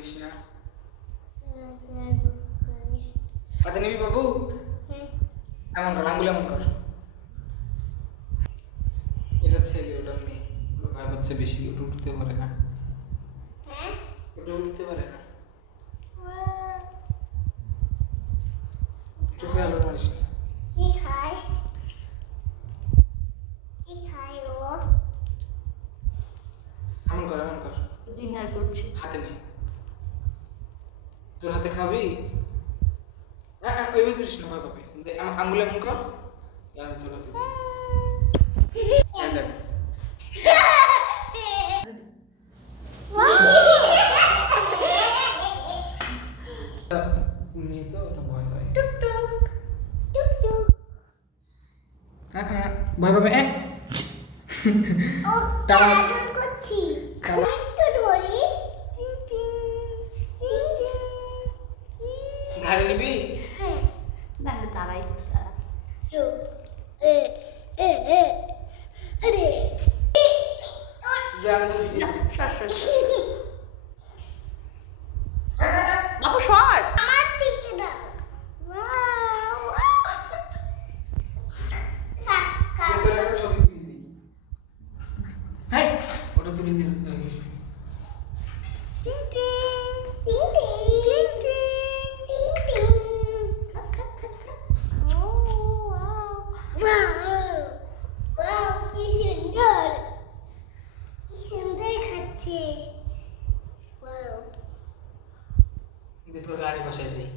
করিস না। হাতে নিবি বাবু? এমন কর, আঙ্গুল এমন কর। এটা ছেলে, ওটা মেয়ে। ভয় পাচ্ছে বেশি, ওটা উঠতে পারে না। ওটা উঠতে পারে না। চোখে আলো মারিস না। কি খায় ও? এমন কর, এমন কর। ডিনার করছে। হাতে নে। তোর হাতে খাবি? ওইভাবে ধরিস না, ভয় পাবে। আঙ্গুল এমন কর, আমি তোর হাতে দিই। দেখ মেয়ে তো, ওটা ভয় পায়। ভয় পাবে। ও টাকা করছি। টাকা একটু ধরি। ঘাড়ে নিবি? দাঁড়াই আরে যা, আমি তোর ভিডিও বাবু শর্ট আমার দিকে দাও। তোর একটা ছবি তুলে দিই। হ্যাঁ, ওটা তুলে দিই। তোর গাড়ি বসাই দিই।